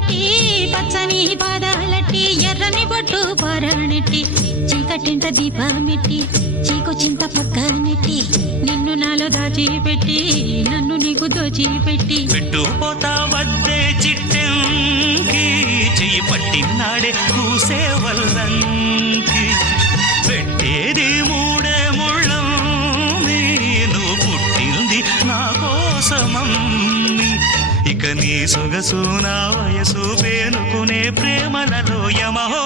పెట్టి పచ్చని పాదాలట్టి ఎర్రని బొట్టు పొరణెట్టి చీకటింట దీపమెట్టి చీకు చింత పక్కనెట్టి నిన్ను నాలో దాచిపెట్టి నన్ను నీకు దోచిపెట్టి పెట్టుపోతా వద్దే చిట్టెంకి చెయ్యి పట్టినాడే కూసే వల్లంకి పెట్టేది మూడే ముళ్ళం నువ్వు పుట్టింది నా కోసమమ్మి ఇక నీ సొగసు నా వయసు పేనుకునే ప్రేమలలో యమహో